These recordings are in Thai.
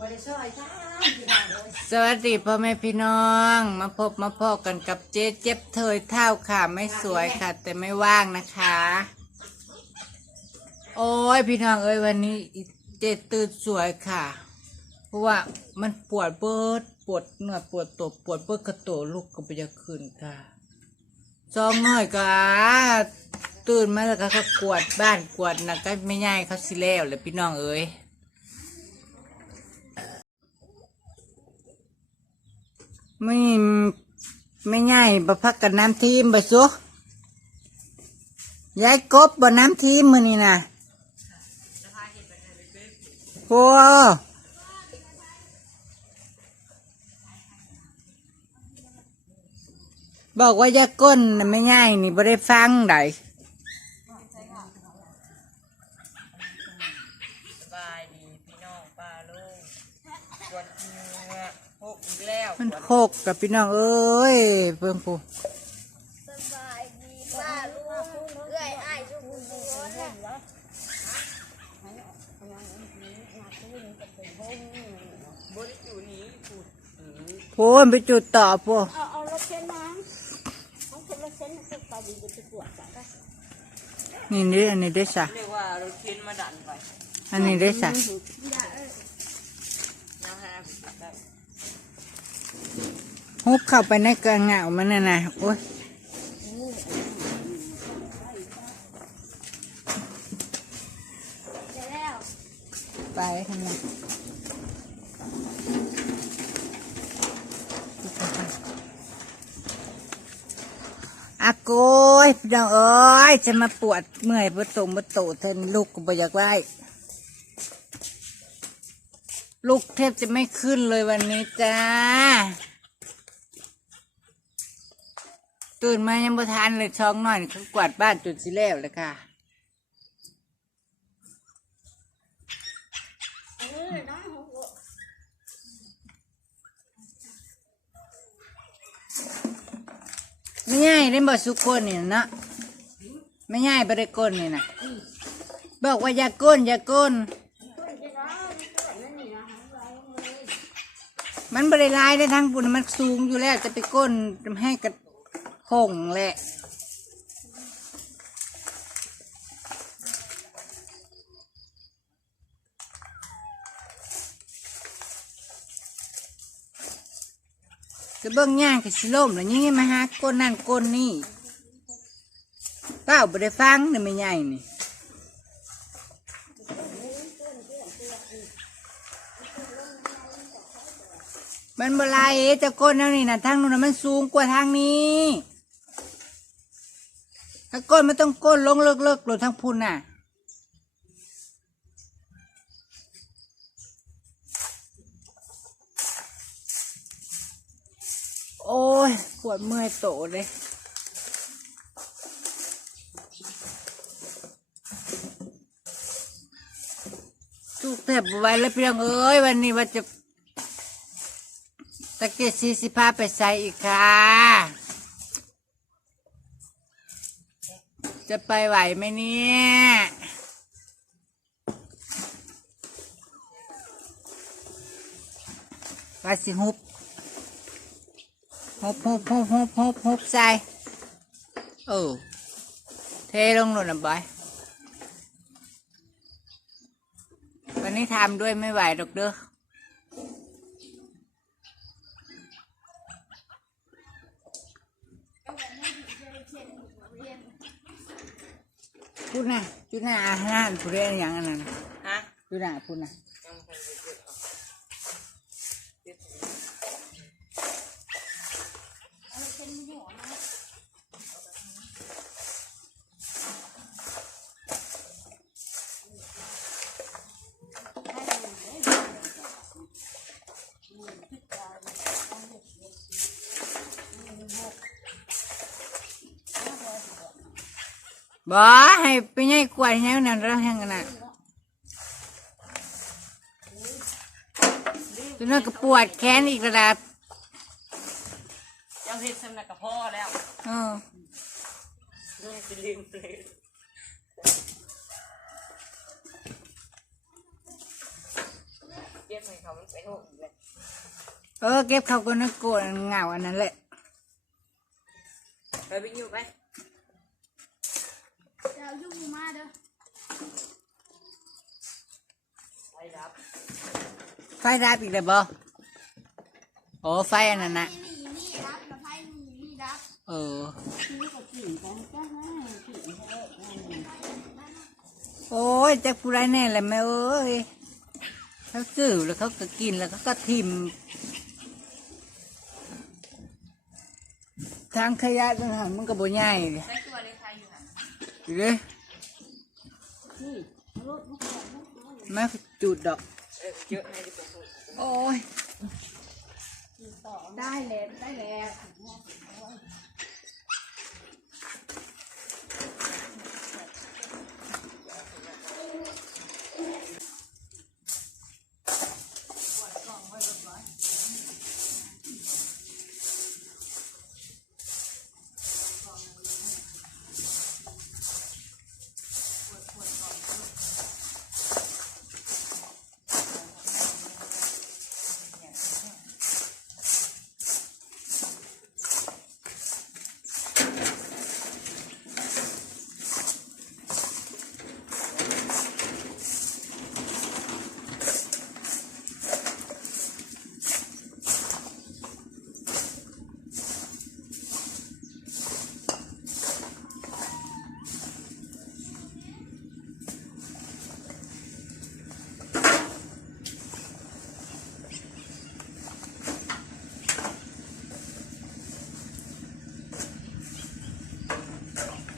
บริช่อยท่าพี่น้องเลยสวัสดีพ่อแม่พี่น้อง มาพบมาพอกันกับเจ๊เจ็บเทยเท่าค่ะ ไม่สวยค่ะ แต่ไม่ว่างนะคะ โอ้ยพี่น้องเอ้ยวันนี้เจ๊ตื่นสวยค่ะ เพราะว่ามันปวดเบิดปวดเนื้อปวดตัวปวดเบิดกระโตลูกก็ไปจะขึ้นค่ะซองน้อยก็ตื่นมาแล้วก็ก็กวาดบ้านกวาดนะก็ไม่ง่ายเขาสิแล้วเลยพี่น้องเอ้ย ไม่ไม่ง่ายบะพักกับน้ำทีมไปซุยายกบบน้ำทีมมือนี่นะโอ้บอกว่ายาก้นไม่ง่ายนี่บ่ได้ฟังไดสบายดีพี่น้องป้าลูกปวดเนื้อหกอีกแล้ว มันโคกกับพี่น้องเอ้ยเพิ่งปูสบายดีป้าลุงเอื้อยอ้ายลุงลุงรถน่ะโพนไปจุดต่อปูเอาเอารถเข็นมาเอาคนรถเข็นสุดตาดีจะปวดจ้ะนี่นี่อันนี้ได้สะเรียกว่ารถเข็นมาดันไปอันนี้ได้สะอย่าเอ้ยนะ ฮุบเข้าไปในกระเงามันน่ะนะโอ้ยไปทำไงอาโกยพี่น้องเอ้ยจะมาปวดเมื่อยประตูประตูเทนลูกก็บ่อยากไล่ ลูกแทบจะไม่ขึ้นเลยวันนี้จ้า ตื่นมายังบ่ทานเลยท้องหน่อยเขากวาดบ้านจนสิแล้วเลยค่ะเออนะหัวไม่ง่ายได้บ่สุกคนนี่นะเนะไม่ง่ายบ่ได้ก้นนี่นะบอกว่าอย่าก้นอย่าก้น มันบริลายได้ทั้งปุ่นมันสูงอยู่แล้วจะไปก้นให้กระคงแหละจะเบิ่งย่างกับสิล่มแล้วยิ่งมาหาก้นนั่นก้นนี่เป้าบ่ได้ฟังนี่ไม่ใหญ่นี่ มันบลายเอจะก้นแล้วนี่นะทางนู้นนะมันสูงกว่าทางนี้ ถ้าก้นมันต้องก้นลงเลิกเลิกลงทางพุ่นน่ะ โอ้ยปวดเมื่อยโตเลยทุกแทบไว้แล้วเพี่น้องเอ้ยวันนี้ว่าจะ ตะเกียบสี่สิบห้าไปใส่อีกค่ะ จะไปไหวไหมเนี่ยว่าสิฮุบฮุบฮุบฮุบฮุบฮุบฮุบใส่เออเทลงหล่นนะบอยวันนี้ทำด้วยไม่ไหวหรอกเด้อ พูดนะจุดหน้าอาหารผู้เรียนอย่างอันนั้นฮะจุดหน้าพูดนะ บ่ให้ไปไงกวาดแห้งนั่นแล้วแห้งกันน่ะจนนั้นก็ปวดแขนอีกระดับเจ้าเฮ็ดสำนักกับพ่อแล้วเออนี่จะลืมเลยเก็บให้เขามันไปโหกอีกเลยเออเก็บเขาก็นักโกรธเหงาอันนั้นแหละไปไปอยู่ไปเดี๋ ยวยุ่งมาเด้อไปรับ ไฟดับอีกแล้วบ่โอ้ไฟอันนั้นนะนี่นี่นี่รับแล้วไพ่นี่นี่รับเออโอ้ยจะผู้ไรแน่แหละแม่เอ้ยเขาซื้อแล้วเขาก็กินแล้วเขาก็ทิมทางขยะต่างหากมันก็บ่ใหญ่เลยใช้ ดูดิแม่จุดดอกโอ้ยได้แล้วได้แล้ว นี่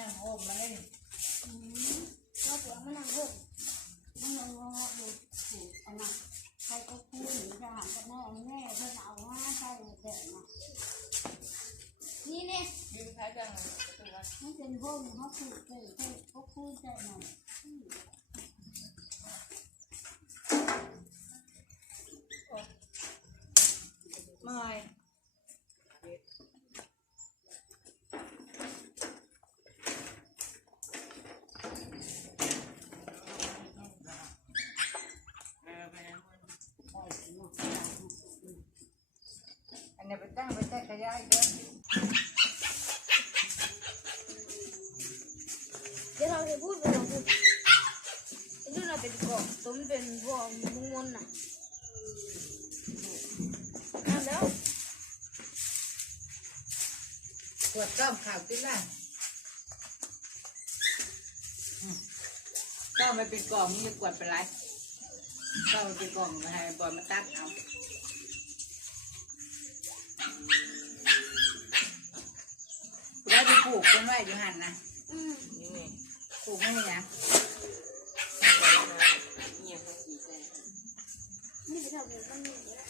นนั่งโฮมมาเล่นก็ตัวมันนั่งห่มมันนั่งงอดูถูกอันนั้นใครก็พูดหรือจะหันกับแม่แม่เพื่อนเอาว่าใช่เด็กนะนี่เนี่ยยืมท้ายจังประตูวันมันเป็นห่มเขาผูกเตะเขาพูดใจหน่อย มื่อย อันนี้ไปตั้งไปใช้ข ยะอีกด้อเดี๋ยวเราจะพูดไปลองพูดดูเราเป็นกบตัวมันเป็นพวกมุ้งมนน่ะนั่นแล้วกวดต้อมข่าวติล่ะอืมต้อมไปเป็นกล่องมึงจะกวดเป็นไรต้อมไปเป็นกล่องมาให้บอยมาตักเอา แล้วไปปลูกต้นไม้อยู่หันนะอืมนี่ปลูกไม่ได้นะนี่เป็นทำเป็นมันนี่เยอ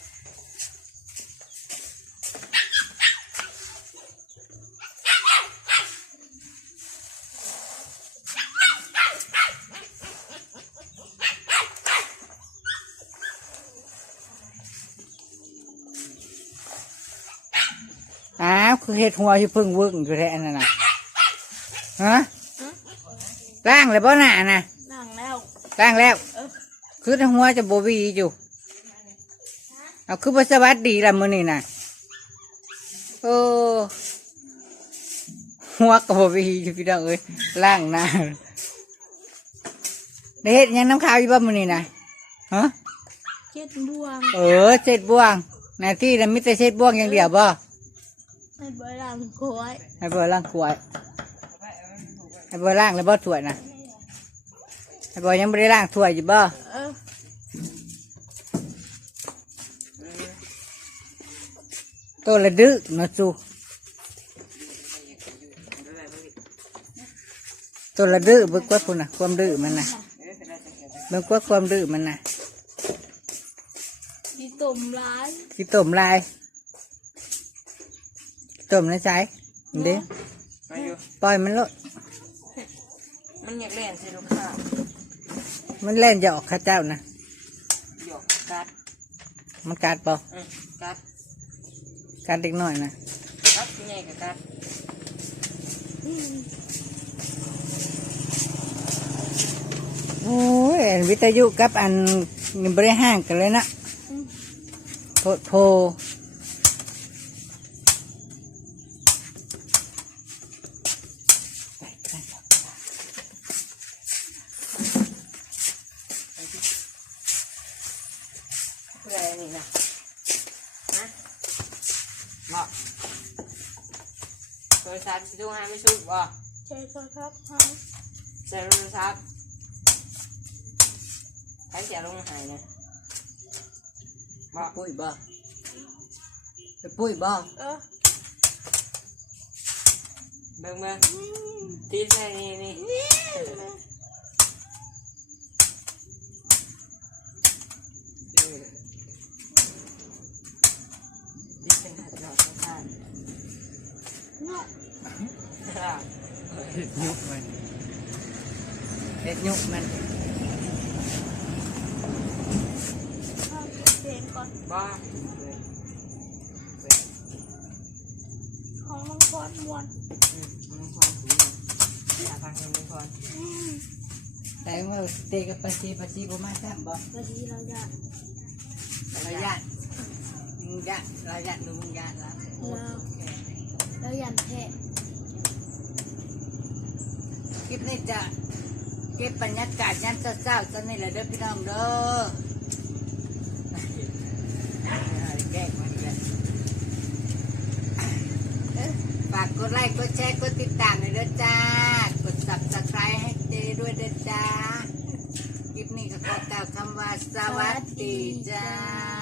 คือเห็ดหัวที่เพิ่งวึ่งอยู่แท้นั่นน่ะฮะล่างเลยบ่หนาน่ะนั่งแล้วล่างแล้วเออคือหัวจะโบวีอยู่เอาคือบ่สวัสดีละมื้อนี้น่ะโอ้หัวก็บ่วีอยู่พี่น้องเอ้ยล่างหน้าได้เฮ็ดหยังน้ำขาวอยู่บ่มื้อนี้น่ะฮะเจ็ดบวง เออเช็ดบ่วงหน้าที่น่ะมีแต่เช็ดบ่วงอย่างเดียวบ่ ให้เบอร์ลามคอยให้เบ่ล้างขวดให้เบ่ล้างแล้วบ่ถ้วยน่ะให้เบ่ยังบ่ได้ล้างถ้วยอยู่บ่เออตัวละดื้อเนาะจูตัวละดื้อเบิกว่าพุ่นน่ะความดื้อมันน่ะเบิกว่าความดื้อมันน่ะมีตุ่มร้ายที่ต้มลาย ต้มในใจเด้มาอยู่ปล่อยมันโลดมันอยากเล่นสิลูกค้ามันเล่นหยอกข้าเจ้านะหยอกกัดมันกัดเปล่าอืมกัดกัดเด็กน้อยนะกัดที่ใหญ่กับกัดอืมโอ้ยอันวิทยุกับอันนี่บริห่างกันเลยนะโพดโพ ศัพท์สิดูให้ไม่ชุบบ่ใช่ครับครับฮะใส่โทรศัพท์ใช้เสียลงหายนะบอกปุ้ยบ่ไปปุ้ยบ่เออเบิ่งเบิ่งตีใส่นี่นี่ นี่ เออดิเป็นหัดหยอกข้าง เนาะ ๆ เห็ด ยุกมันเห็ดยุกมันข้าวเสียงก่อนบ้าของมังกรมวนอืมมันพอถูกอยากฟังเพลงมันพออืมแต่ว่าเตะกับปลาซีปลาซีบ่มาแซ่บบ่บางทีเราจะระยะมึงยะระยะดูมึงยะละเราเรายันแทะค ลิปนี้จะเก็บบรรยากาศยันเศร้าๆซะนี่แหละเด้อพี่น้องเด้อแกล้งมันอีกแล้วฝากกดไลค์กดแชร์กดติดตามหน่อยเด้อจ้ากด subscribe ให้เจด้วยเด้อจ้าคลิปนี้ก็ขอกล่าวคำว่าสวัสดีจ้า